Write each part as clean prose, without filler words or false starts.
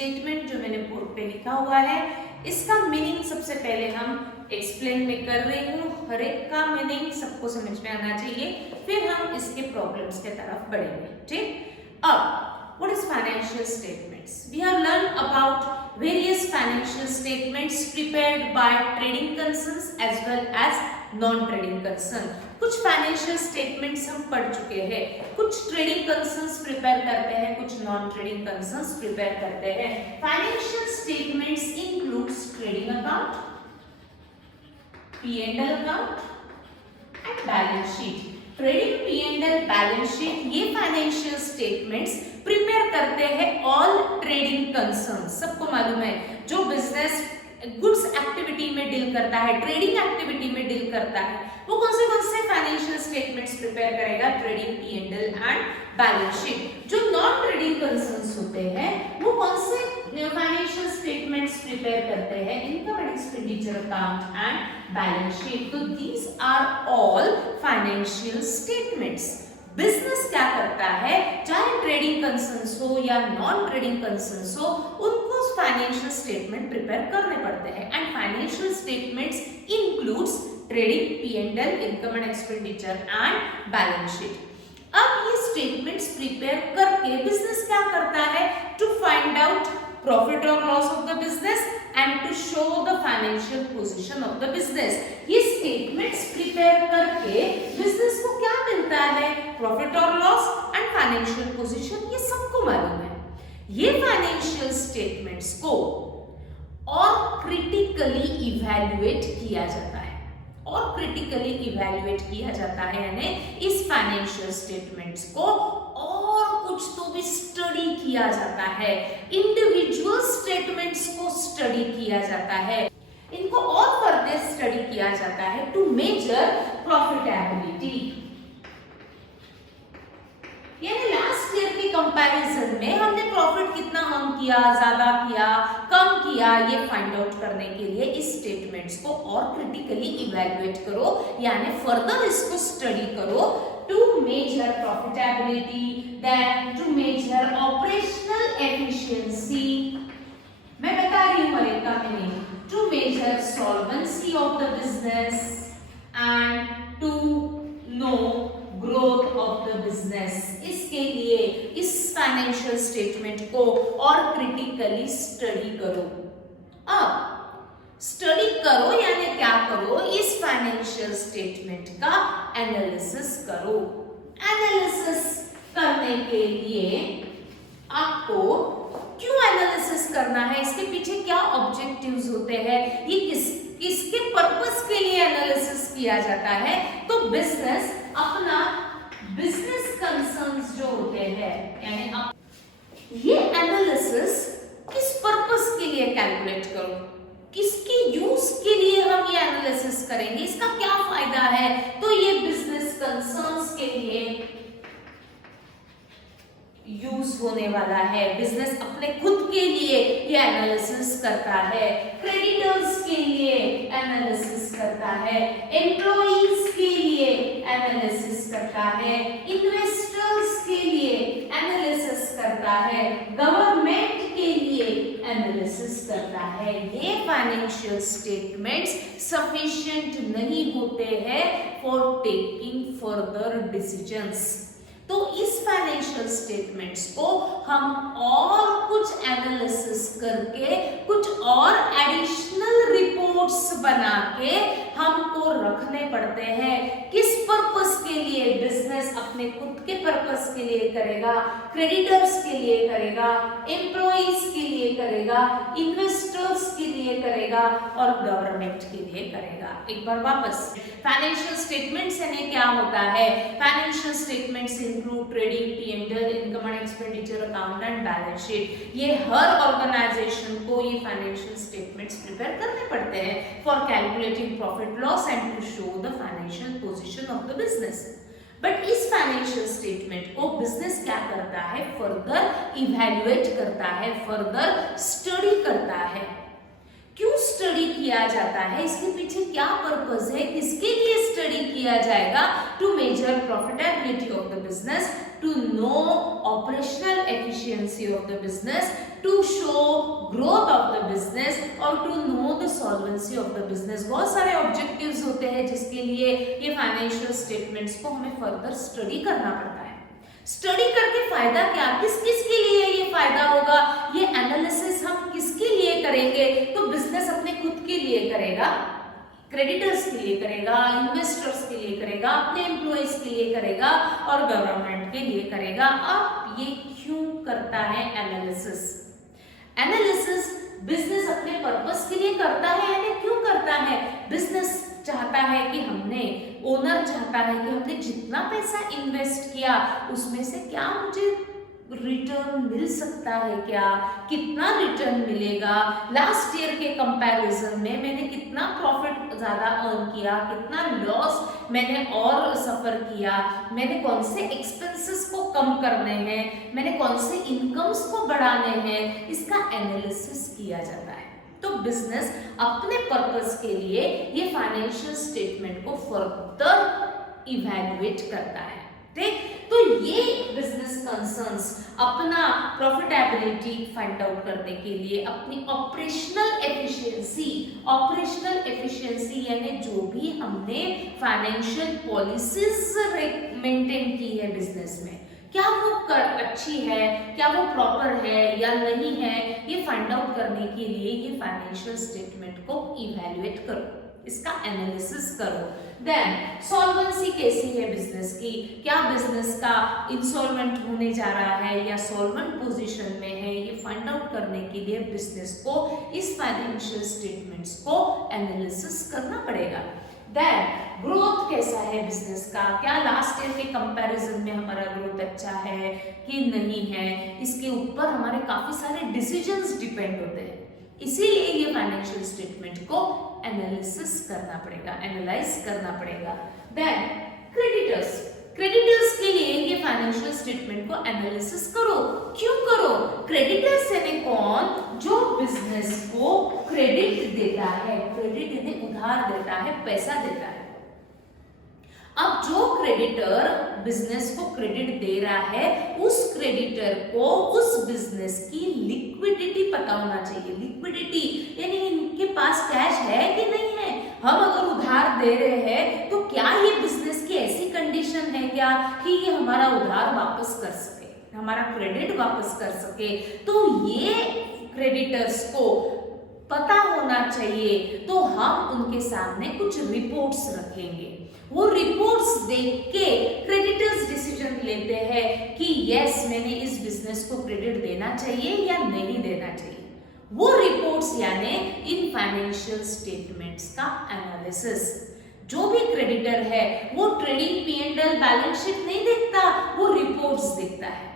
Statement जो मैंने board पे लिखा हुआ है इसका मीनिंग सबसे पहले हम एक्सप्लेन में कर रही हूँ। हर एक का मीनिंग सबको समझ में आना चाहिए, फिर हम इसके प्रॉब्लम्स के तरफ बढ़ेंगे। ठीक, अब what is financial statements? We have learned about various financial statements prepared by trading concerns as well as non-trading concern. कुछ फाइनेंशियल स्टेटमेंट्स हम पढ़ चुके हैं, कुछ ट्रेडिंग कंसर्न्स प्रिपेयर करते हैं, कुछ नॉन ट्रेडिंग कंसर्न्स प्रिपेयर करते हैं। Financial statements includes trading account, P&L account and balance sheet. Trading, P&L, balance sheet, ये फाइनेंशियल स्टेटमेंट्स प्रिपेयर करते हैं ऑल ट्रेडिंग कंसर्न्स। सबको मालूम है जो बिजनेस गुड्स एक्टिविटी में डील करता है, ट्रेडिंग एक्टिविटी में डील करता है, वो कौन से फाइनेंशियल स्टेटमेंट्स प्रिपेयर करेगा? Trading, P&L and balance sheet. जो नॉन ट्रेडिंग कंसर्न्स होते हैं वो कौन से फाइनेंशियल स्टेटमेंट्स प्रिपेयर करते हैं? Income and expenditure account and balance sheet. तो these are all financial statements. Business क्या करता है, चाहे ट्रेडिंग कंसर्न्स हो या नॉन ट्रेडिंग कंसर्न्स हो, उनको फाइनेंशियल स्टेटमेंट प्रिपेयर करने पड़ते हैं। And financial statements includes trading, P&L, income and expenditure and balance sheet. अब ये स्टेटमेंट्स प्रिपेयर करके बिजनेस क्या करता है? टू फाइंड आउट प्रॉफिट और loss of the business and to show the financial position of the business. ये statements prepare करके business को क्या मिलता है? प्रॉफिट और लॉस एंड फाइनेंशियल पोजीशन, ये सबको मालूम है। ये फाइनेंशियल स्टेटमेंट्स को और क्रिटिकली इवैल्यूएट किया जाता है, और क्रिटिकली इवैल्यूएट किया जाता है, यानी इस फाइनेंशियल स्टेटमेंट्स को और कुछ तो भी स्टडी किया जाता है, इंडिविजुअल स्टेटमेंट्स को स्टडी किया जाता है, इनको और फर्दर स्टडी किया जाता है टू मेजर प्रॉफिटेबिलिटी। यानी लास्ट ईयर के कंपैरिजन में हमने प्रॉफिट कितना अर्न किया, ज्यादा किया, कम किया, ये फाइंड आउट करने के लिए इस स्टेटमेंट्स को और क्रिटिकली इवैल्यूएट करो, यानी फर्दर इसको स्टडी करो to measure profitability, then to measure operational efficiency. मैं बता रही हूं हर एक का meaning. To measure solvency of the business and to know growth of the business. इसके लिए इस फाइनेंशियल स्टेटमेंट को और क्रिटिकली स्टडी करो। अब स्टडी करो यानी क्या करो? इस फाइनेंशियल स्टेटमेंट का एनालिसिस करो। एनालिसिस करने के लिए आपको क्यों एनालिसिस करना है, इसके पीछे क्या ऑब्जेक्टिव्स होते हैं, ये किसके पर्पस के लिए एनालिसिस किया जाता है? तो बिजनेस अपना बिजनेस कंसर्न्स जो होते हैं, यानी ये एनालिसिस किस पर्पस के लिए कैलकुलेट करो, किसके यूज के लिए हम ये एनालिसिस करेंगे, इसका क्या फायदा है? तो ये बिजनेस कंसर्न्स के लिए यूज होने वाला है। बिजनेस अपने खुद के लिए ये एनालिसिस करता है, क्रेडिटर्स के लिए एनालिसिस करता है, एम्प्लॉइज के लिए एनालिसिस करता है, इन्वेस्टर्स के लिए एनालिसिस करता है, गवर्नमेंट के लिए एनालिसिस करता है। ये फाइनेंशियल स्टेटमेंट्स सफिशिएंट नहीं होते हैं फॉर टेकिंग फर्दर डिसीजंस। तो इस फाइनेंशियल स्टेटमेंट्स को हम और कुछ एनालिसिस करके, कुछ और एडिशनल रिपोर्ट्स बना के हमको रखने पड़ते हैं। किस पर्पस के लिए? बिजनेस अपने खुद के पर्पस के लिए करेगा, क्रेडिटर्स के लिए करेगा, एम्प्लॉइज के लिए करेगा, इन्वेस्टर्स के लिए करेगा और गवर्नमेंट के लिए करेगा। एक बार वापस, फाइनेंशियल स्टेटमेंट्स यानी क्या होता है? Financial statements include trading, P&L, income and expenditure account and balance sheet. ये हर ऑर्गेनाइजेशन को ये फाइनेंशियल स्टेटमेंट्स प्रिपेयर करने पड़ते हैं for calculating profit loss and to show the financial position of the business. But इस फाइनेंशियल स्टेटमेंट को business क्या करता है? फर्दर इवैल्यूएट करता है, फर्दर स्टडी करता है। क्यों स्टडी किया जाता है? इसके पीछे क्या पर्पस है? किसके लिए स्टडी किया जाएगा? To measure profitability of the business, to know operational efficiency of the business, to show growth of the business और to know the solvency of the business. बहुत सारे ऑब्जेक्टिव्स होते हैं जिसके लिए ये फाइनेंशियल स्टेटमेंट्स को हमें फर्दर स्टडी करना पड़ता है। स्टडी करके फायदा क्या, किस किस के लिए ये फायदा होगा, ये एनालिसिस हम किसके लिए करेंगे, तो बिजनेस अपने खुद के लिए करेगा, क्रेडिटर्स के लिए करेगा, इन्वेस्टर्स के लिए करेगा, अपने एम्प्लॉइज के लिए करेगा और गवर्नमेंट के लिए करेगा। अब ये क्यों करता है एनालिसिस? एनालिसिस बिजनेस अपने पर्पस के लिए करता है, यानी क्यों करता है? बिजनेस चाहता है कि हमने, ओनर चाहता है कि हमने जितना पैसा इन्वेस्ट किया उसमें से क्या मुझे रिटर्न मिल सकता है, क्या कितना रिटर्न मिलेगा, लास्ट ईयर के कंपैरिजन में मैंने कितना प्रॉफिट ज्यादा अर्न किया, कितना लॉस मैंने और सफर किया, मैंने कौन से एक्सपेंसेस को कम करने हैं, मैंने कौन से इनकम्स को बढ़ाने हैं, इसका एनालिसिस किया जाता है। तो बिजनेस अपने पर्पस के लिए ये फाइनेंशियल स्टेटमेंट को फर्दर इवैल्यूएट करता है। ठीक, तो ये बिजनेस कंसर्न्स अपना प्रॉफिटेबिलिटी फाइंड आउट करने के लिए, अपनी ऑपरेशनल एफिशिएंसी यानी जो भी हमने फाइनेंशियल पॉलिसीज मेंटेन की है बिजनेस में, क्या वो अच्छी है, क्या वो प्रॉपर है या नहीं है, ये फाइंड आउट करने के लिए ये फाइनेंशियल स्टेटमेंट को इवैल्यूएट करो, इसका एनालिसिस करो। देन सॉल्वेंसी कैसी है बिजनेस की, क्या बिजनेस का इंसॉल्वेंट होने जा रहा है या सॉल्वेंट पोजीशन में है, ये फाइंड आउट करने के लिए बिजनेस को इस फाइनेंशियल स्टेटमेंट्स को एनालिसिस करना पड़ेगा। देन ग्रोथ कैसा है बिजनेस का, क्या लास्ट ईयर के कंपैरिजन में हमारा ग्रोथ अच्छा है कि नहीं है, इसके ऊपर हमारे काफी सारे डिसीजंस डिपेंड होते हैं, इसीलिए ये फाइनेंशियल स्टेटमेंट को एनालिसिस करना पड़ेगा, एनालाइज करना पड़ेगा। देन क्रेडिटर्स के लिए ये फाइनेंशियल स्टेटमेंट को एनालिसिस करो। क्यों करो? क्रेडिटर्स यानी कौन? जो बिजनेस को क्रेडिट देता है, क्रेडिट यानी उधार देता है, पैसा देता है। अब जो क्रेडिटर बिजनेस को क्रेडिट दे रहा है, उस क्रेडिटर को उस बिजनेस की लिक्विडिटी पता होना चाहिए। लिक्विडिटी यानी इनके पास कैश है कि नहीं है। हम अगर उधार दे रहे हैं तो क्या ये बिजनेस की ऐसी कंडीशन है क्या कि ये हमारा उधार वापस कर सके, हमारा क्रेडिट वापस कर सके। तो ये क्रेडिटर्स को पता होना चाहिए, तो हम उनके सामने कुछ रिपोर्ट्स रखेंगे। वो रिपोर्ट्स देख के क्रेडिटर्स डिसीजन लेते हैं कि यस मैंने इस बिजनेस को क्रेडिट देना चाहिए या नहीं देना चाहिए। वो रिपोर्ट्स यानी इन फाइनेंशियल स्टेटमेंट्स का एनालिसिस। जो भी क्रेडिटर है वो ट्रेडिंग P&L बैलेंस शीट नहीं देखता, वो रिपोर्ट्स देखता है,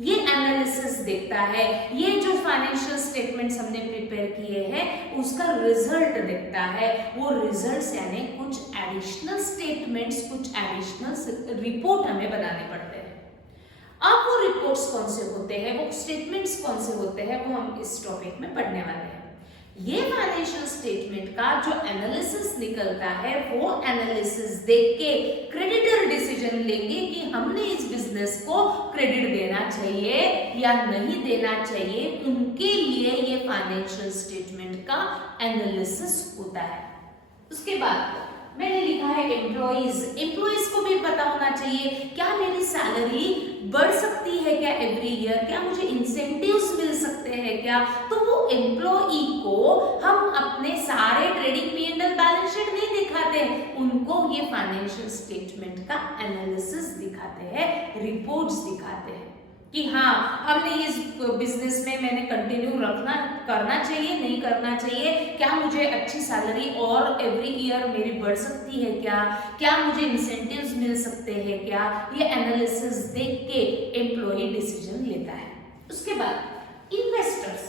ये एनालिसिस देखता है, ये जो फाइनेंशियल स्टेटमेंट्स हमने प्रिपेयर किए हैं उसका रिजल्ट देखता है। वो रिजल्ट्स यानी कुछ एडिशनल स्टेटमेंट्स, कुछ एडिशनल रिपोर्ट हमें बनाने पड़ते हैं। अब वो रिपोर्ट्स कौन से होते हैं, वो स्टेटमेंट्स कौन से होते हैं, वो हम इस टॉपिक में पढ़ने वाले हैं। ये फाइनेंशियल स्टेटमेंट का जो एनालिसिस निकलता है, वो एनालिसिस देख के क्रेडिटर डिसीजन लेंगे कि हमने इस बिजनेस को क्रेडिट देना चाहिए या नहीं देना चाहिए। उनके लिए ये फाइनेंशियल स्टेटमेंट का एनालिसिस होता है। उसके बाद मैंने लिखा है एम्प्लॉइज को भी पता होना चाहिए, क्या मेरी सैलरी बढ़ सकती है क्या एवरी ईयर, क्या मुझे इंसेंटिव्स मिल सकते हैं क्या। तो वो एम्प्लॉई को हम अपने सारे ट्रेडिंग P&L बैलेंस शीट नहीं दिखाते, उनको ये फाइनेंशियल स्टेटमेंट का एनालिसिस दिखाते हैं, रिपोर्ट्स दिखाते हैं कि हाँ हमने इस बिजनेस में मैंने कंटिन्यू करना चाहिए, नहीं करना चाहिए, क्या मुझे अच्छी सैलरी और एवरी ईयर मेरी बढ़ सकती है क्या मुझे इंसेंटिव्स मिल सकते हैं क्या। ये एनालिसिस देख के एम्प्लॉय डिसीजन लेता है। उसके बाद इन्वेस्टर्स,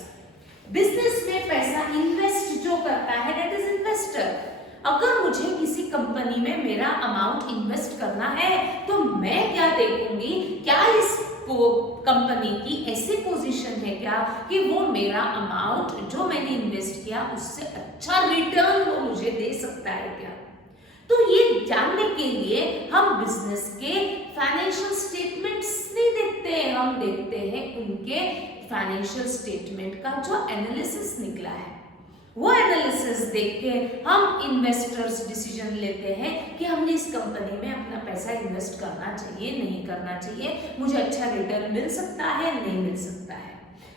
बिजनेस में पैसा इन्वेस्ट जो करता है दैट इज इन्वेस्टर। अगर मुझे किसी कंपनी में मेरा अमाउंट इन्वेस्ट करना है तो मैं क्या देखूंगी, क्या इस कंपनी की ऐसी पोजीशन है क्या कि वो मेरा अमाउंट जो मैंने इन्वेस्ट किया उससे अच्छा रिटर्न वो मुझे दे सकता है क्या। तो ये जानने के लिए हम बिजनेस के फाइनेंशियल स्टेटमेंट्स नहीं देखते हैं, हम देखते हैं उनके फाइनेंशियल स्टेटमेंट का जो एनालिसिस निकला है, वो एनालिसिस देख के हम इन्वेस्टर्स डिसीजन लेते हैं कि हमने इस कंपनी में अपना पैसा इन्वेस्ट करना चाहिए, नहीं करना चाहिए, मुझे अच्छा रिटर्न मिल सकता है, नहीं मिल सकता है।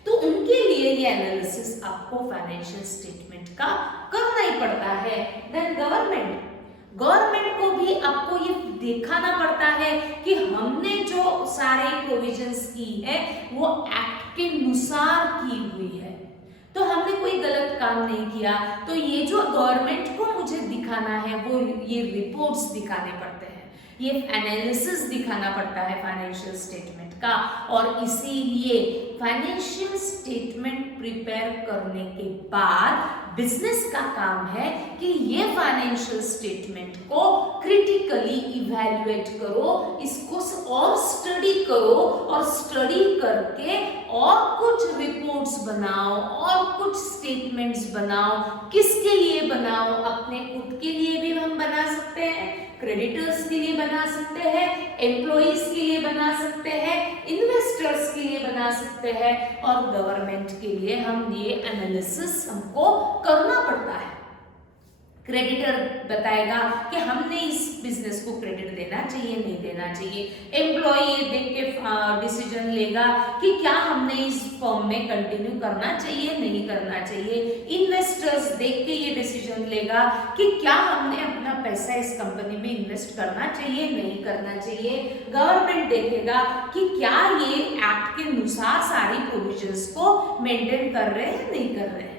तो उनके लिए ये एनालिसिस आपको फाइनेंशियल स्टेटमेंट का करना ही पड़ता है। देन गवर्नमेंट को भी आपको ये दिखाना पड़ता है कि हमने जो सारे प्रोविजंस की है वो एक्ट के अनुसार की हुई है, तो हमने कोई गलत काम नहीं किया। तो ये जो गवर्नमेंट को मुझे दिखाना है वो ये रिपोर्ट्स दिखाने पड़ते हैं, ये एनालिसिस दिखाना पड़ता है फाइनेंशियल स्टेटमेंट का। और इसीलिए फाइनेंशियल स्टेटमेंट प्रिपेयर करने के बाद बिजनेस का काम है कि ये फाइनेंशियल स्टेटमेंट को क्रिटिकली इवैल्यूएट करो, इसको और स्टडी करो, और स्टडी करके और कुछ रिपोर्ट्स बनाओ और कुछ स्टेटमेंट्स बनाओ। किसके लिए बनाओ? अपने खुद के लिए भी हम बना सकते हैं, क्रेडिटर्स के लिए बना सकते हैं, एम्प्लॉइज के लिए बना सकते हैं, इन्वेस्टर्स के लिए बना सकते हैं, और गवर्नमेंट के लिए हम ये एनालिसिस हमको करना पड़ता है। क्रेडिटर बताएगा कि हमने इस बिजनेस को क्रेडिट देना चाहिए, नहीं देना चाहिए। एम्प्लॉय ये देख के डिसीजन लेगा कि क्या हमने इस फर्म में कंटिन्यू करना चाहिए, नहीं करना चाहिए। इन्वेस्टर्स देख के ये डिसीजन लेगा कि क्या हमने अपना पैसा इस कंपनी में इन्वेस्ट करना चाहिए, नहीं करना चाहिए। गवर्नमेंट देखेगा कि क्या ये एक्ट के अनुसार सारी प्रोविजंस को मेंटेन कर रहे हैं, नहीं कर रहे हैं।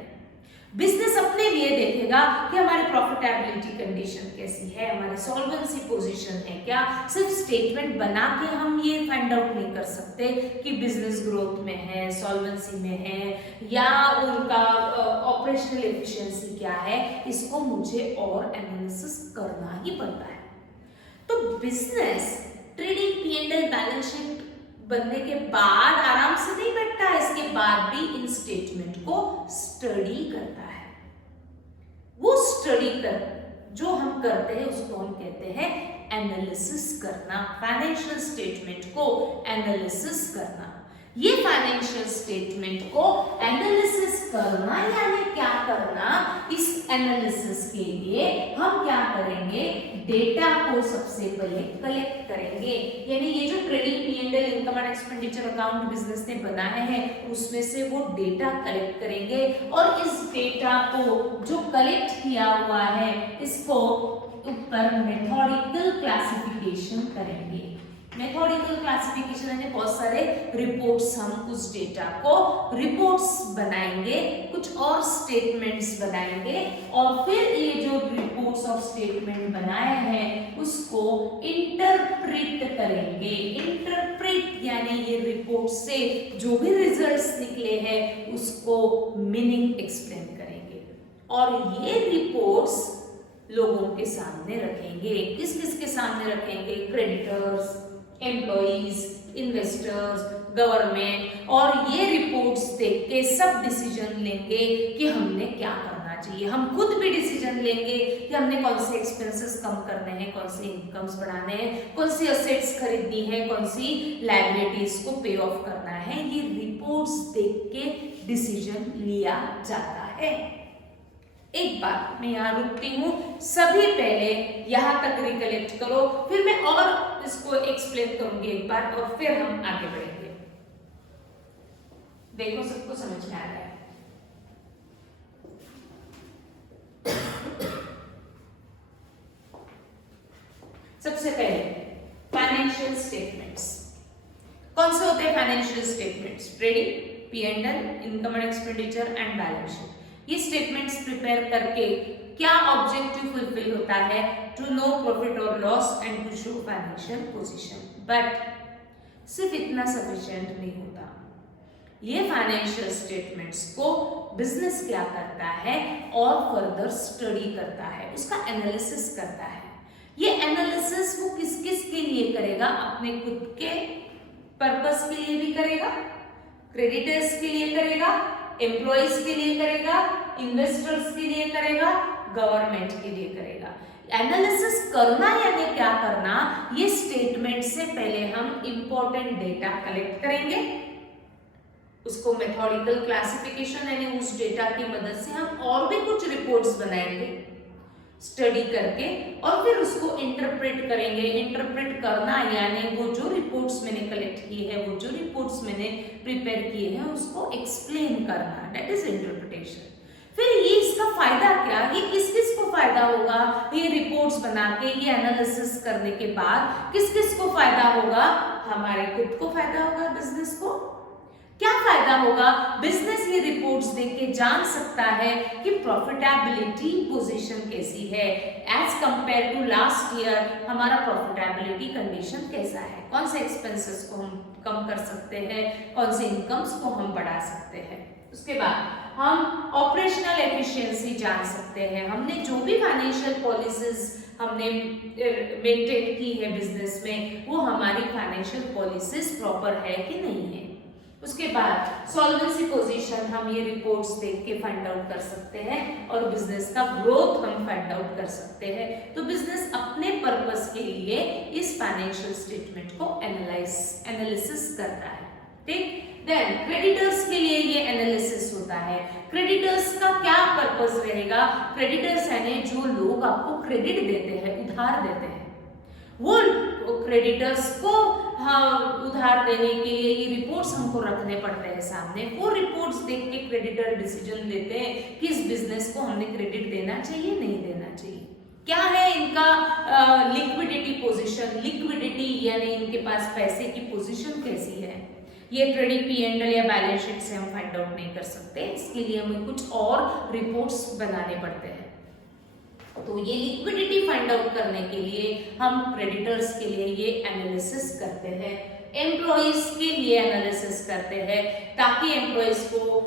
बिजनेस अपने लिए देखेगा कि हमारी प्रॉफिटेबिलिटी कंडीशन कैसी है, हमारी सॉल्वेंसी पोजीशन है क्या। सिर्फ स्टेटमेंट बना के हम ये फाइंड आउट नहीं कर सकते कि बिजनेस ग्रोथ में है, सॉल्वेंसी में है, या उनका ऑपरेशनल एफिशिएंसी क्या है। इसको मुझे और एनालिसिस करना ही पड़ता है। तो business trading P&L balance sheet बनने के बाद आराम से नहीं बैठता, इसके बाद भी इन स्टेटमेंट को स्टडी करता है। वो स्टडी कर जो हम करते हैं उसको हम कहते हैं एनालिसिस करना, फाइनेंशियल स्टेटमेंट को एनालिसिस करना। ये फाइनेंशियल स्टेटमेंट को एनालिसिस करना यानी क्या करना, इस एनालिसिस के लिए हम क्या करेंगे, डेटा को सबसे पहले कलेक्ट करेंगे। यानी ये जो trading P&L income and expenditure account business ने बनाए हैं उसमें से वो डेटा कलेक्ट करेंगे, और इस डेटा को जो कलेक्ट किया हुआ है इसको ऊपर मेथोडिकल क्लासिफिकेशन करेंगे। मेथोडिकल क्लासिफिकेशन यानी बहुत सारे रिपोर्ट्स, हम उस डेटा को रिपोर्ट्स बनाएंगे, कुछ और स्टेटमेंट्स बनाएंगे, और फिर ये जो रिपोर्ट्स और स्टेटमेंट बनाए हैं उसको इंटरप्रेट करेंगे। इंटरप्रेट यानी ये रिपोर्ट से जो भी रिजल्ट्स निकले हैं उसको मीनिंग एक्सप्लेन करेंगे, और ये रिपोर्ट्स लोगों के सामने रखेंगे। किस किस के सामने रखेंगे? Creditors, employees, investors, government. और ये रिपोर्ट्स देख के सब डिसीजन लेंगे कि हमने क्या करना चाहिए। हम खुद भी डिसीजन लेंगे कि हमने कौन से एक्सपेंसेस कम करने हैं, कौन से इनकम्स बढ़ाने हैं, कौन सी असेट्स खरीदनी है, कौन सी लायबिलिटीज को पे ऑफ करना है। ये रिपोर्ट्स देख के डिसीजन लिया जाता है। एक बार मैं यहाँ रुकती हूँ, सभी पहले यहाँ तक रिकलेक्ट करो, फिर मैं और इसको एक्सप्लेन करूंगी एक बार, और फिर हम आगे बढ़ेंगे। देखो सबको समझ में आ रहा है? सबसे पहले फाइनेंशियल स्टेटमेंट्स कौन से होते हैं? Financial statements trading, P&L, income and expenditure and balance sheet. ये स्टेटमेंट्स प्रिपेयर करके क्या ऑब्जेक्टिव फुलफिल होता है? टू नो प्रॉफिट और loss and to show financial position. But सिर्फ इतना सफिशिएंट नहीं होता। ये फाइनेंशियल स्टेटमेंट्स को बिजनेस क्या करता है और फर्दर स्टडी करता है, उसका एनालिसिस करता है। ये एनालिसिस वो किस किस के लिए करेगा? अपने खुद के पर्पस के लिए भी करेगा, क्रेडिटर्स के लिए करेगा, एम्प्लॉइज के लिए करेगा, इन्वेस्टर्स के लिए करेगा, गवर्नमेंट के लिए करेगा। एनालिसिस करना यानी क्या करना? ये स्टेटमेंट से पहले हम इंपॉर्टेंट डेटा कलेक्ट करेंगे, उसको मेथोडिकल क्लासिफिकेशन यानी उस डेटा की मदद से हम और भी कुछ रिपोर्ट्स बनाएंगे स्टडी करके, और फिर उसको इंटरप्रेट करेंगे। इंटरप्रेट करना यानी वो जो रिपोर्ट्स मैंने कलेक्ट की है, वो जो रिपोर्ट्स मैंने प्रिपेयर किए हैं उसको एक्सप्लेन करना, दैट इज इंटरप्रिटेशन। फिर ये इसका फायदा क्या, ये किस किस को फायदा होगा, ये रिपोर्ट्स बना के ये एनालिसिस करने के बाद किस किस को फायदा होगा, हमारे खुद को फायदा होगा, बिजनेस को क्या फायदा होगा, बिजनेस ये रिपोर्ट्स देख के जान सकता है कि प्रॉफिटेबिलिटी पोजीशन कैसी है, as compared to last year हमारा प्रॉफिटेबिलिटी कंडीशन कैसा है, कौन से एक्सपेंसेस को हम कम कर सकते हैं, कौन से इनकम्स को हम बढ़ा सकते हैं। उसके बाद हम ऑपरेशनल एफिशिएंसी जान सकते हैं, हमने जो भी फाइनेंशियल पॉलिसीज हमने मेंटेन की है बिजनेस में, वो हमारी फाइनेंशियल पॉलिसीज प्रॉपर है कि नहीं है। उसके बाद सॉल्वेंसी पोजीशन हम ये रिपोर्ट्स देख के फाइंड आउट कर सकते हैं, और बिजनेस का ग्रोथ हम फाइंड आउट कर सकते हैं। तो बिजनेस अपने पर्पस के लिए इस फाइनेंशियल स्टेटमेंट को एनालिसिस करता है, ठीक। देन क्रेडिटर्स के लिए ये एनालिसिस होता है। क्रेडिटर्स का क्या पर्पस रहेगा, क्रेडिटर्स यानी जो लोग आपको क्रेडिट देते हैं, उधार देते हैं, वो क्रेडिटर्स को उधार देने के लिए ये रिपोर्ट्स हमको रखने पड़ते हैं सामने। वो रिपोर्ट्स देख के क्रेडिटर डिसीजन लेते हैं कि इस बिजनेस को हमने क्रेडिट देना चाहिए नहीं देना चाहिए, क्या है इनका लिक्विडिटी पोजीशन, लिक्विडिटी यानी इनके पास पैसे की पोजीशन कैसी है। ये ट्रेडिंग P&L या बैलेंस शीट से हम फाइंड आउट नहीं कर सकते, इसके लिए हमें कुछ और रिपोर्ट्स बनाने पड़ते हैं। तो ये लिक्विडिटी फाइंड आउट करने के लिए हम क्रेडिटर्स के लिए ये एनालिसिस करते हैं, एम्प्लॉइज के लिए एनालिसिस करते हैं, ताकि एम्प्लॉइज को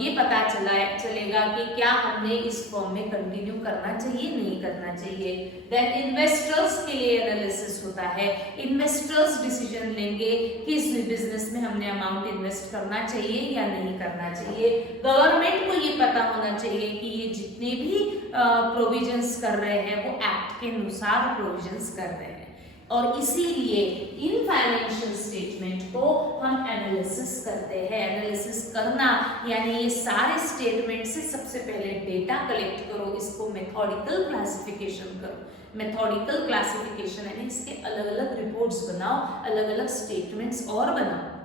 ये पता चलेगा कि क्या हमने इस फॉर्म में कंटिन्यू करना चाहिए नहीं करना चाहिए। देन इन्वेस्टर्स के लिए एनालिसिस होता है, इन्वेस्टर्स डिसीजन लेंगे कि इस बिजनेस में हमने अमाउंट इन्वेस्ट करना चाहिए या नहीं करना चाहिए। गवर्नमेंट को ये पता होना चाहिए कि ये जितने भी प्रोविजंस कर रहे हैं वो एक्ट के अनुसार प्रोविजंस कर रहे हैं, और इसीलिए इन फाइनेंशियल स्टेटमेंट को हम एनालिसिस करते हैं। एनालिसिस करना यानी ये सारे स्टेटमेंट से सबसे पहले डेटा कलेक्ट करो, इसको मेथोडिकल क्लासिफिकेशन करो। मेथोडिकल क्लासिफिकेशन यानी इसके अलग अलग रिपोर्ट्स बनाओ, अलग अलग स्टेटमेंट्स और बनाओ।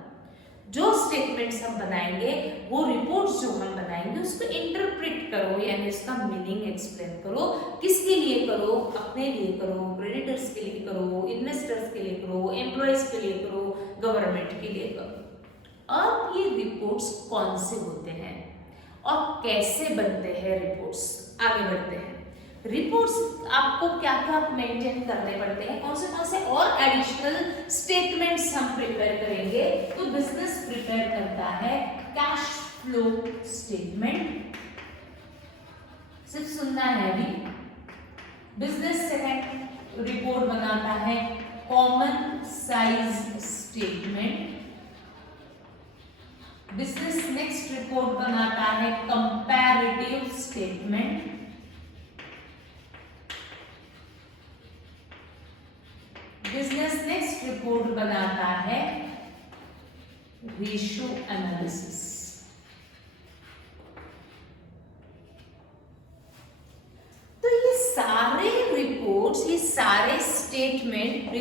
जो स्टेटमेंट्स हम बनाएंगे, वो रिपोर्ट्स जो हम बनाएंगे उसको इंटरप्रेट करो, यानी इसका मीनिंग एक्सप्लेन करो। किसके लिए करो, अपने लिए करो, क्रेडिटर्स के लिए करो, इन्वेस्टर्स के लिए करो, एम्प्लॉयज के लिए करो, गवर्नमेंट के लिए करो। अब ये रिपोर्ट्स कौन से होते हैं और कैसे बनते हैं रिपोर्ट्स, आगे बढ़ते हैं। रिपोर्ट्स आपको क्या क्या मेंटेन करने पड़ते हैं, कौन से और एडिशनल स्टेटमेंट्स हम प्रिपेयर करेंगे। तो बिजनेस प्रिपेयर करता है कैश फ्लो स्टेटमेंट, सिर्फ सुनना है अभी। बिजनेस सेकंड रिपोर्ट बनाता है common size statement. Business next report बनाता है comparative statement. Business next report बनाता है रेशियो एनालिसिस। तो ये सारे रिपोर्ट्स, ये सारे स्टेटमेंट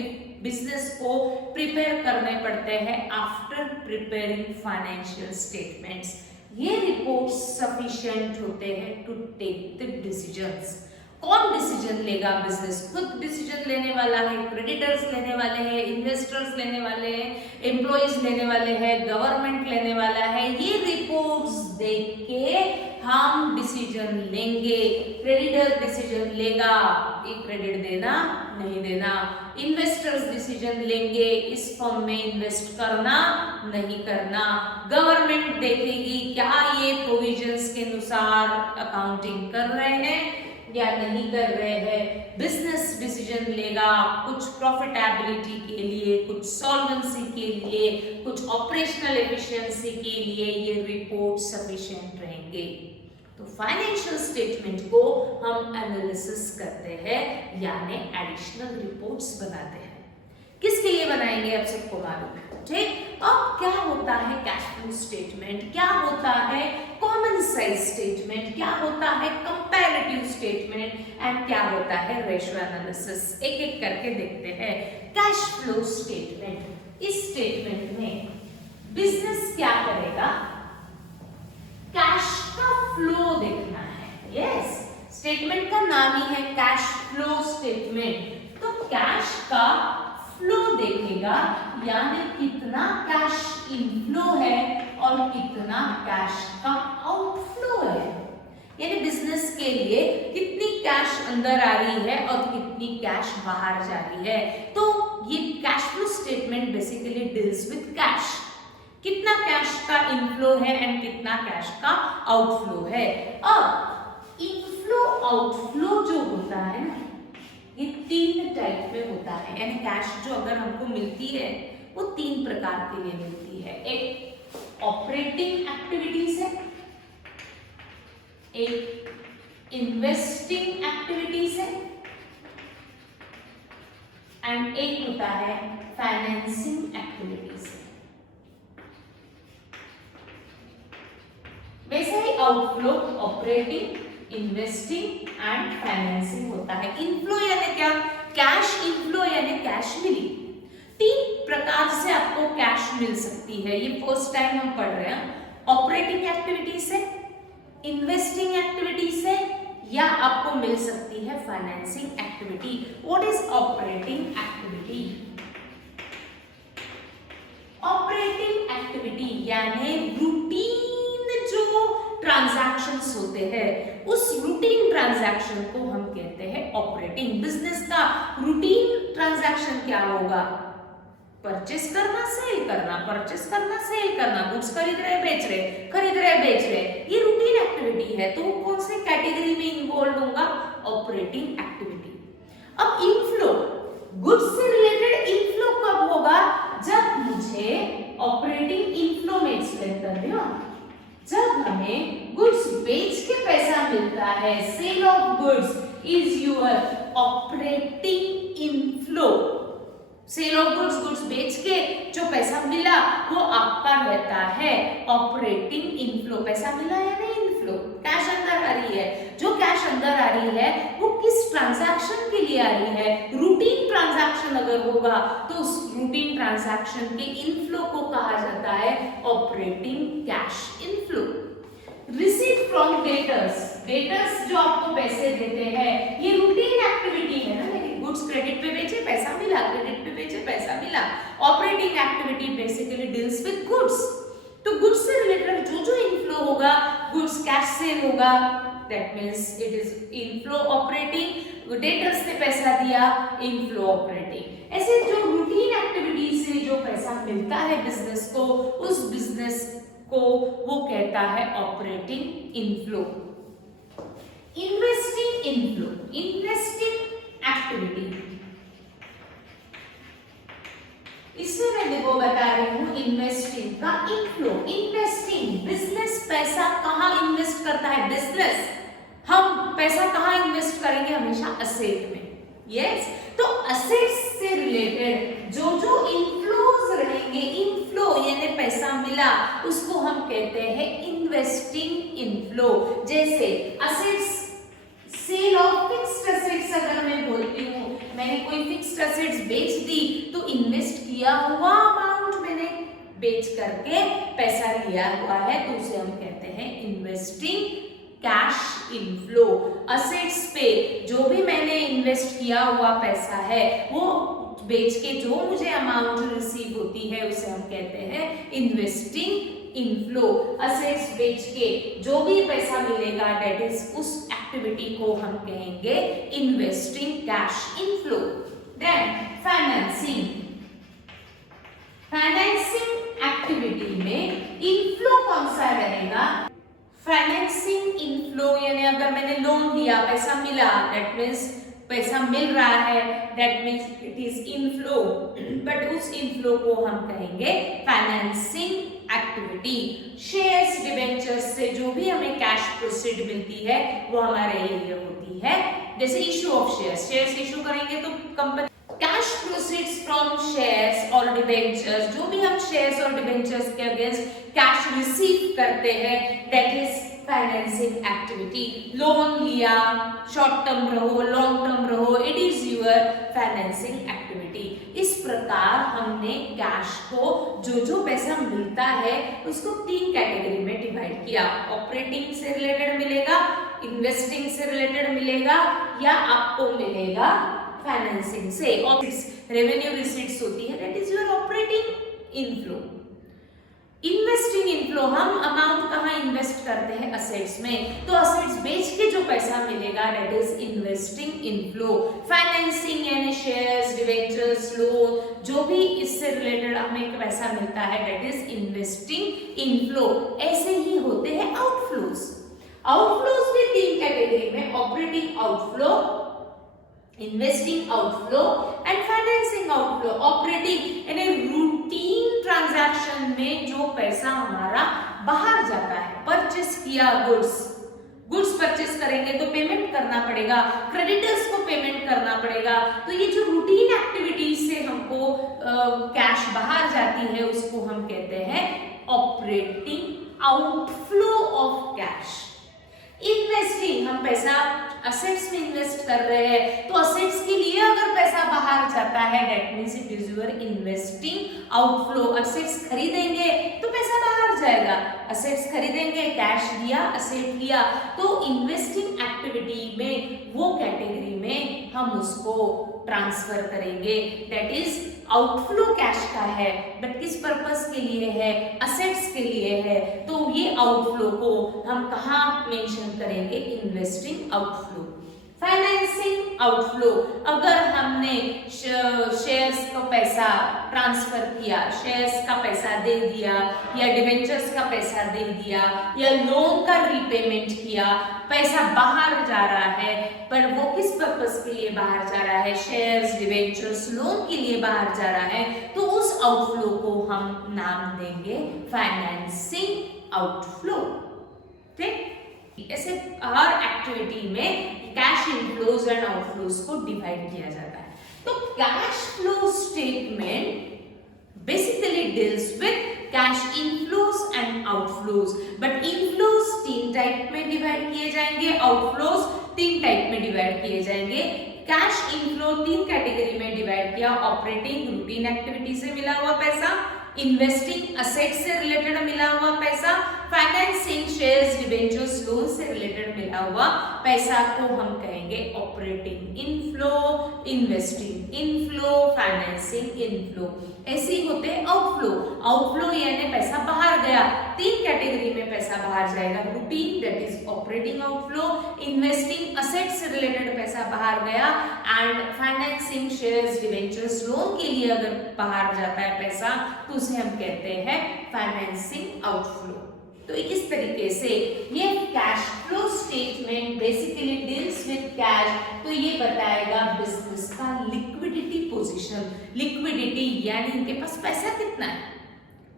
बिजनेस को प्रिपेयर करने पड़ते हैं आफ्टर प्रिपेयरिंग फाइनेंशियल स्टेटमेंट्स। ये रिपोर्ट्स सफिशिएंट होते हैं टू टेक द डिसीजंस। कौन डिसीजन लेगा, बिजनेस खुद डिसीजन लेने वाला है, क्रेडिटर्स लेने वाले हैं, इन्वेस्टर्स लेने वाले हैं, एम्प्लॉइज लेने वाले हैं, गवर्नमेंट लेने वाला है। ये रिपोर्ट्स देख के हम डिसीजन लेंगे। क्रेडिटर डिसीजन लेगा ये क्रेडिट देना नहीं देना, इन्वेस्टर्स डिसीजन लेंगे इस फॉर्म में इन्वेस्ट करना नहीं करना, गवर्नमेंट देखेगी क्या ये प्रोविजंस के अनुसार अकाउंटिंग कर रहे हैं या नहीं कर रहे हैं। बिजनेस डिसीजन लेगा कुछ प्रॉफिटेबिलिटी के लिए, कुछ सॉल्वेंसी के लिए, कुछ ऑपरेशनल एफिशिएंसी के लिए ये रिपोर्ट सफिशिएंट रहेंगे। तो फाइनेंशियल स्टेटमेंट को हम एनालिसिस करते हैं, यानी एडिशनल रिपोर्ट्स बनाते हैं। किसके लिए बनाएंगे आप सबको मालूम है, ठीक। अब क्या होता है कैश फ्लो स्टेटमेंट, क्या होता है कॉमन साइज स्टेटमेंट, क्या होता है कंपैरेटिव स्टेटमेंट एंड क्या होता है रेशियो एनालिसिस, एक एक करके देखते हैं। कैश फ्लो स्टेटमेंट, इस स्टेटमेंट में बिजनेस क्या करेगा, कैश का फ्लो देखना है। यस, स्टेटमेंट का नाम ही है कैश फ्लो स्टेटमेंट। तो कैश का फ्लो देखेगा, यानी कितना कैश इनफ्लो है और कितना कैश का आउटफ्लो है, यानी बिजनेस के लिए कितनी कैश अंदर आ रही है और कितनी कैश बाहर जा रही है। तो ये cash flow statement basically deals with cash, कितना कैश का इनफ्लो है एंड कितना कैश का आउटफ्लो है। अब इनफ्लो आउटफ्लो जो होता है ना, ये 3 टाइप में होता है, यानी कैश जो अगर हमको मिलती है वो 3 प्रकार के लिए मिलती है। एक ऑपरेटिंग एक्टिविटीज है, एक इन्वेस्टिंग एक्टिविटीज है एंड एक होता है फाइनेंसिंग एक्टिविटीज है। वैसे ही outflow operating, investing and financing होता है। इनफ्लो यानी क्या, कैश इनफ्लो यानी कैश मिली। 3 प्रकार से आपको कैश मिल सकती है, ये फर्स्ट टाइम हम पढ़ रहे हैं। ऑपरेटिंग एक्टिविटी से, इन्वेस्टिंग एक्टिविटी से, या आपको मिल सकती है financing activity. What is operating activity? Operating activity यानी रूटीन जो ट्रांजैक्शंस होते हैं, उस रूटीन ट्रांजैक्शन को हम कहते हैं ऑपरेटिंग। बिजनेस का रूटीन ट्रांजैक्शन क्या होगा, परचेस करना, सेल करना, परचेस करना, सेल करना, गुड्स खरीद रहे बेच रहे, खरीद रहे बेच रहे, ये रूटीन एक्टिविटी है। तो कौन से कैटेगरी में इन्वॉल्व होगा, ऑपरेटिंग एक्टिविटी। अब इनफ्लो, गुड्स से रिलेटेड इनफ्लो कब होगा, जब मुझे ऑपरेटिंग इनफ्लो में एक्सप्लेन कर रही हूं, जब हमें गुड्स बेच के पैसा मिलता है, sale of goods is your operating inflow. Sale of goods, goods बेच के जो पैसा मिला वो आपका रहता है ऑपरेटिंग इनफ्लो। पैसा मिला या नहीं, इनफ्लो, कैश अंदर आ रही है। जो कैश अंदर आ रही है वो किस ट्रांजैक्शन के लिए आ रही है, रूटीन ट्रांजैक्शन अगर होगा तो उस रूटीन ट्रांजैक्शन के इनफ्लो को कहा जाता है operating cash inflow. Receipt from debtors, debtors जो आपको पैसे देते हैं, ये रूटीन एक्टिविटी है ना, गुड्स क्रेडिट पे बेचे पैसा मिला, क्रेडिट पे बेचे पैसा मिला। Operating activity basically deals with goods. तो गुड्स से रिलेटेड जो जो इनफ्लो होगा, गुड्स कैश सेल होगा, that means it is inflow operating. Debtors ने पैसा दिया, इनफ्लो ऑपरेटिंग। ऐसे जो रूटीन एक्टिविटी से जो पैसा मिलता है बिजनेस को, उस बिजनेस को वो कहता है operating inflow. Investing inflow, investing activity, इसमें मैं देखो बता रही हूं इन्वेस्टिंग का इनफ्लो। इन्वेस्टिंग, बिजनेस पैसा कहां इन्वेस्ट करता है, बिजनेस हम पैसा कहां इन्वेस्ट करेंगे, हमेशा असेट में। यस, तो असेट्स से रिलेटेड जो जो इनफ्लोज रहेंगे, इनफ्लो यानी पैसा मिला, उसको हम कहते हैं इन्वेस्टिंग इनफ्लो। जैसे assets, sale of fixed assets अगर मैं बोलती हूँ, मैंने कोई फिक्स्ड असेट्स बेच दी तो इन्वेस्ट किया हुआ अमाउंट मैंने बेच करके पैसा लिया हुआ है, तो उसे हम कहते हैं इन्वेस्टिंग कैश इनफ्लो। असेट्स पे जो भी मैंने इन्वेस्ट किया हुआ पैसा है, वो बेच के जो मुझे अमाउंट रिसीव होती है उसे हम कहते हैं इन्वेस्टिंग इनफ्लो। असेट्स बेच के जो भी पैसा मिलेगा, दैट इज उस एक्टिविटी को हम कहेंगे investing cash inflow. Then financing, financing activity में इनफ्लो कौन सा रहेगा, फाइनेंसिंग इनफ्लो यानी अगर मैंने लोन दिया, पैसा मिला, दैट मींस पैसा मिल रहा है, that means it is inflow, but उस इनफ्लो को हम कहेंगे फाइनेंसिंग एक्टिविटी। शेयर्स, डिबेंचर्स से जो भी हमें कैश प्रोसीड मिलती है वो हमारे लिए होती है, जैसे issue of shares, shares issue करेंगे तो company cash proceeds from shares और डिबेंचर्स, जो भी हम शेयर्स और डिबेंचर्स के अगेंस्ट कैश रिसीव करते हैं, that is financing activity. Loan लिया, शॉर्ट टर्म रहो, लॉन्ग टर्म रहो, it is your financing activity. इस प्रकार हमने कैश को जो पैसा मिलता है उसको 3 कैटेगरी में डिवाइड किया। ऑपरेटिंग से रिलेटेड मिलेगा, इन्वेस्टिंग से रिलेटेड मिलेगा, या आपको मिलेगा फाइनेंसिंग से। और रेवेन्यू रिसीट्स होती है, that is your operating inflow. Investing inflow, हम अमाउंट कहाँ इन्वेस्ट करते हैं? असेट्स में, तो असेट्स बेच के जो पैसा मिलेगा that is investing inflow. Financing यानी शेयर्स, डिवेंचर्स, लोन, जो भी इससे रिलेटेड हमें पैसा मिलता है दैट इज इन्वेस्टिंग इनफ्लो। ऐसे ही होते हैं आउटफ्लोज। आउटफ्लोज भी 3 कैटेगरी में, operating outflow, investing outflow and financing outflow. Operating यानी रूटीन ट्रांजैक्शन में जो पैसा हमारा बाहर जाता है, परचेस किया गुड्स परचेस करेंगे तो पेमेंट करना पड़ेगा, क्रेडिटर्स को पेमेंट करना पड़ेगा, तो ये जो रूटीन एक्टिविटीज से हमको कैश बाहर जाती है उसको हम कहते हैं operating outflow of cash. Investing, हम पैसा असेट्स में इन्वेस्ट कर रहे हैं, तो असेट्स के लिए अगर पैसा बाहर जाता है that means it is your investing outflow. Assets खरीदेंगे तो पैसा बाहर जाएगा, असेट्स खरीदेंगे, कैश लिया, असेट लिया, तो इन्वेस्टिंग एक्टिविटी में वो कैटेगरी में हम उसको ट्रांसफर करेंगे, दैट इज आउटफ्लो कैश का है, बट किस पर्पस के लिए है? असेट्स के लिए है, तो ये आउटफ्लो को हम कहाँ मेंशन करेंगे? Investing outflow. फाइनेंसिंग आउटफ्लो, अगर हमने शेयर्स का पैसा ट्रांसफर किया, शेयर्स का पैसा दे दिया, या डिवेंचर्स का पैसा दे दिया, या लोन का रीपेमेंट किया, पैसा बाहर जा रहा है, पर वो किस पर्पस के लिए बाहर जा रहा है? शेयर्स, डिवेंचर्स, लोन के लिए बाहर जा रहा है, तो उस आउटफ्लो को हम नाम देंगे फाइनेंसिंग आउटफ्लो। ठीक, ऐसे हर एक्टिविटी में कैश इनफ्लोज एंड आउटफ्लोज को डिवाइड किया जाता है। तो cash flow statement basically deals with cash inflows and outflows, but inflows 3 type में डिवाइड किए जाएंगे, आउटफ्लोज 3 टाइप में डिवाइड किए जाएंगे। कैश इनफ्लो 3 कैटेगरी में डिवाइड किया, ऑपरेटिंग रूटीन एक्टिविटी से मिला हुआ पैसा, इन्वेस्टिंग असेट से रिलेटेड मिला हुआ पैसा, फाइनेंसिंग शेयर्स, डिबेंचर्स, लोन से रिलेटेड मिला हुआ पैसा को हम कहेंगे operating inflow, investing inflow, financing inflow. ऐसे ही होते हैं आउटफ्लो। आउटफ्लो यानी पैसा बाहर गया, 3 कैटेगरी में पैसा बाहर जाएगा, routine that is operating outflow, investing asset से रिलेटेड पैसा बाहर गया, and financing shares, debentures, loan के लिए अगर बाहर जाता है पैसा तो उसे हम कहते हैं फाइनेंसिंग आउटफ्लो। तो इस तरीके से ये cash flow statement basically deals with cash, तो ये बताएगा बिजनेस का लिक्विडिटी पोजीशन। लिक्विडिटी यानी इनके पास पैसा कितना है,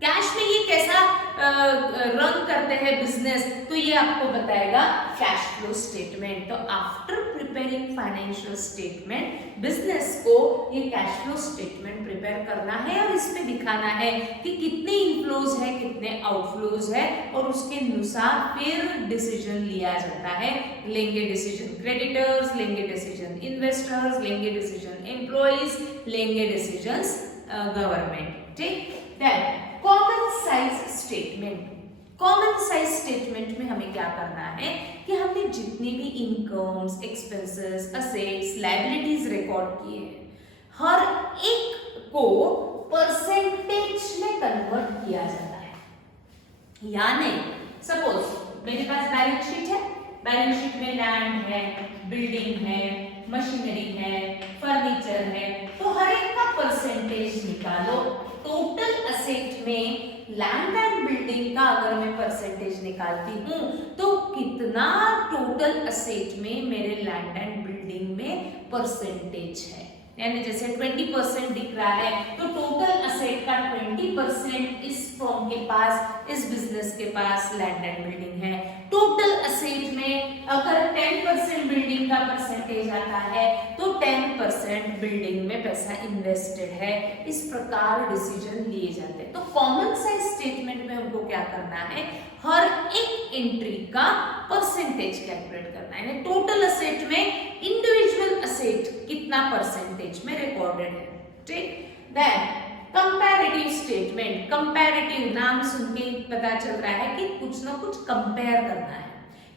कैश में ये कैसा रन करते हैं बिजनेस, तो ये आपको बताएगा कैश फ्लो स्टेटमेंट। तो after preparing financial statement, business को ये कैश फ्लो स्टेटमेंट प्रिपेयर करना है और इसमें दिखाना है कि कितने इनफ्लोज है, कितने आउटफ्लोज है, और उसके अनुसार फिर डिसीजन लिया जाता है। लेंगे डिसीजन क्रेडिटर्स, लेंगे डिसीजन इन्वेस्टर्स, लेंगे डिसीजन एम्प्लॉइज, लेंगे डिसीजंस गवर्नमेंट। ठीक, then common size statement. Common size statement में हमें क्या करना है कि हमने जितनी भी incomes, expenses, assets, liabilities record किए हैं, हर एक को परसेंटेज में कन्वर्ट किया जाता है। यानी सपोज मेरे पास बैलेंस शीट है, बैलेंस शीट में लैंड है, बिल्डिंग है, मशीनरी है, फर्नीचर है, तो हर एक का परसेंटेज निकालो। टोटल असेट में लैंड एंड बिल्डिंग का अगर मैं परसेंटेज निकालती हूं तो कितना टोटल असेट में मेरे लैंड एंड बिल्डिंग में परसेंटेज है, यानी जैसे 20% दिख रहा है तो टोटल असेट का 20% इस फर्म के पास, इस बिजनेस के पास लैंड एंड बिल्डिंग है। टोटल असेट में अगर 10% बिल्डिंग का परसेंटेज जाता है तो 10% बिल्डिंग में पैसा इन्वेस्टेड है। इस प्रकार डिसीजन लिए जाते हैं। तो कॉमन सेंस स्टेटमेंट में हमको क्या करना है, हर एक एंट्री का परसेंटेज कैलकुलेट करना है। टोटल असेट में इंडिविजुअल असेट कितना परसेंटेज में रिकॉर्डेड है, ठीक। देन कंपैरेटिव स्टेटमेंट, कंपैरेटिव नाम सुन के पता चल रहा है कि कुछ ना कुछ कंपेयर करना है।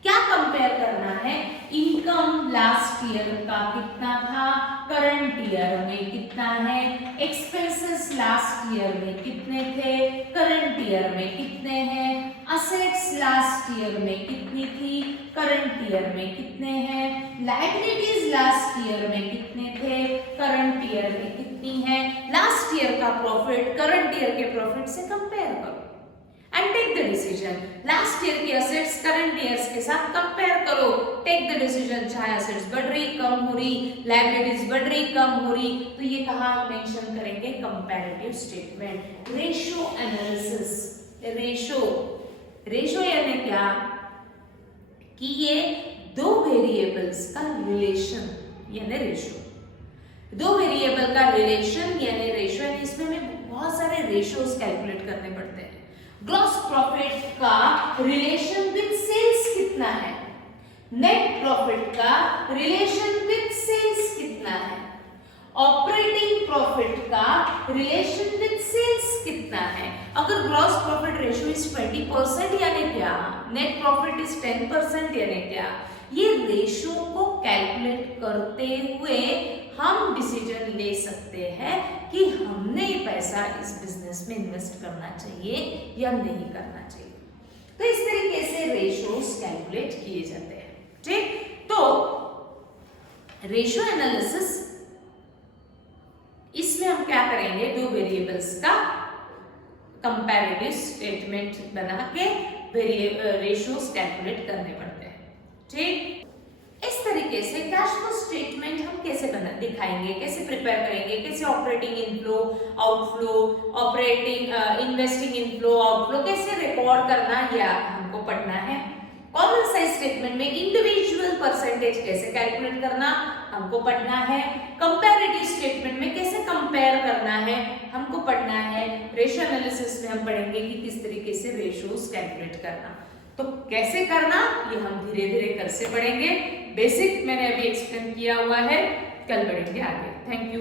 क्या कंपेयर करना है, इनकम लास्ट ईयर का कितना था, करंट ईयर में कितना है, एक्सपेंसेस लास्ट ईयर में कितने थे, करंट ईयर में कितने हैं, असेट्स लास्ट ईयर में कितनी थी, करंट ईयर में कितने हैं, लायबिलिटीज लास्ट ईयर में कितने थे, करंट ईयर में कितनी है, लास्ट ईयर का प्रॉफिट करंट ईयर के प्रॉफिट से कंपेयर करो and take the decision. Last year के असेट्स करंट ईयर्स के साथ कंपेयर करो, टेक द डिसीजन। चाहे असेट्स बढ़ रही कम हो रही, लायबिलिटीज बढ़ रही कम हो रही, तो ये कहाँ मेंशन करेंगे, comparative statement. Ratio analysis, ratio यानी क्या कि ये दो वेरिएबल्स का रिलेशन यानी रेशियो, दो वेरिएबल का रिलेशन यानी रेशियो, यानी इसमें हमें बहुत सारे रेशियोज कैलकुलेट करने पड़ते हैं। ग्रॉस प्रॉफिट का रिलेशन विद सेल्स कितना है, नेट प्रॉफिट का रिलेशन विद सेल्स कितना है, ऑपरेटिंग प्रॉफिट का रिलेशन विद सेल्स कितना है। अगर ग्रॉस प्रॉफिट रेशियो इज 20% यानी क्या, नेट प्रॉफिट इज 10% यानी क्या, ये रेशियो को कैलकुलेट करते हुए हम डिसीजन ले सकते हैं कि हमने पैसा इस बिजनेस में इन्वेस्ट करना चाहिए या नहीं करना चाहिए। तो इस तरीके से रेशियोज कैलकुलेट किए जाते हैं, ठीक। तो रेशियो एनालिसिस, इसमें हम क्या करेंगे, दो वेरिएबल्स का कंपैरेटिव स्टेटमेंट बना के रेशियोज कैलकुलेट करने पड़ते हैं, ठीक। इस तरीके से कैश फ्लो स्टेटमेंट हम कैसे दिखाएंगे, कैसे प्रिपेयर करेंगे, कैसे operating inflow outflow, operating investing inflow outflow कैसे रिकॉर्ड करना, या हमको पढ़ना है। कॉमन सेंस स्टेटमेंट में इंडिविजुअल परसेंटेज कैसे कैलकुलेट करना हमको पढ़ना है। कंपैरेटिव स्टेटमेंट में कैसे कंपेयर करना है हमको पढ़ना है। रेशियो एनालिसिस में हम पढ़ेंगे कि किस तरीके से रेशियोज कैलकुलेट करना। तो कैसे करना ये हम धीरे धीरे कल से पढ़ेंगे। बेसिक मैंने अभी एक्सप्लेन किया हुआ है, कल बढ़ेंगे आगे। Thank you.